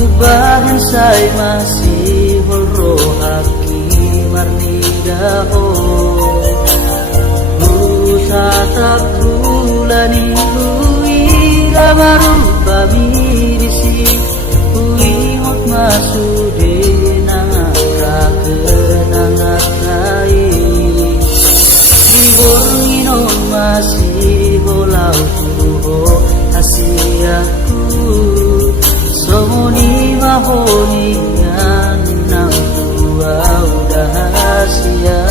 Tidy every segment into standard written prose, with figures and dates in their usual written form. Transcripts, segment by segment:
Ubahan say masih rohaki marnidaho Usatap bulani uira marupa mirisi Uingot masude nangakakenangakai Dibornginon masih holau tuho hasiaku Somoni mahoni nang tua udah hasia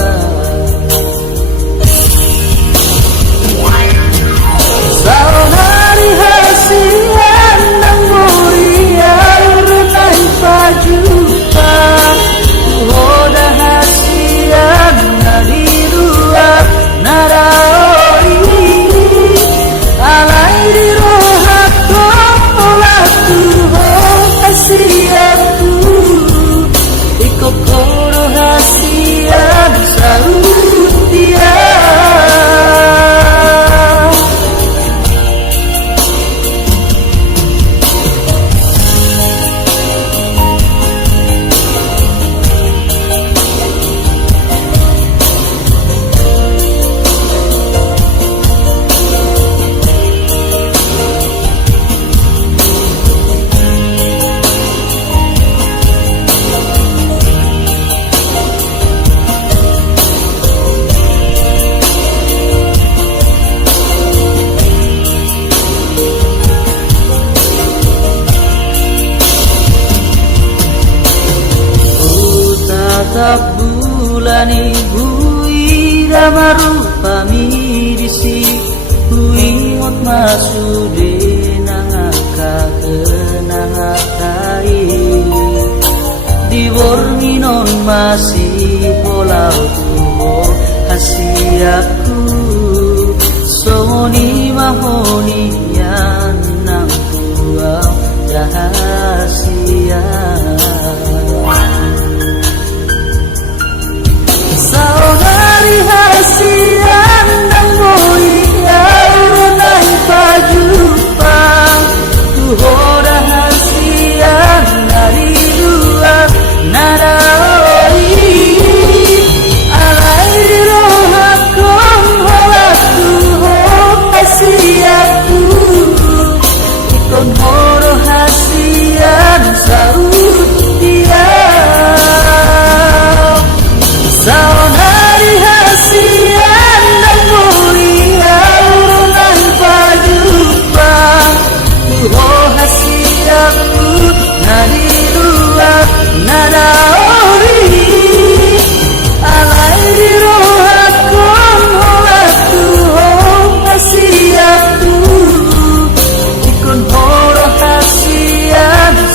Saunari hasia nang muria urutai pajuta Uhoda hasia nadirua naraoi Alai di rohako olah tuho hasiaku Ikokoro hasia saudia Tatap bulani buira marupa mirisi Uingot masude nangakakenangakai Dibornginon masih polau tuho hasiaku Somoni mahoni nang tua rahasia Saunari hasia nang mulia urunai pajupang Tuhoda hasia nari dua naraoi Alai rohakon holat tuho hasiaku Ikon horo hasia saudia Saunari hasia nang mulia urunan pajupang Tuho hasiaku nari dua naraori Alai di rohakon holat tuho hasiaku Ikon horo hasia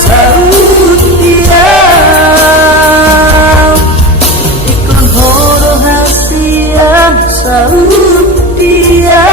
saudia Saudia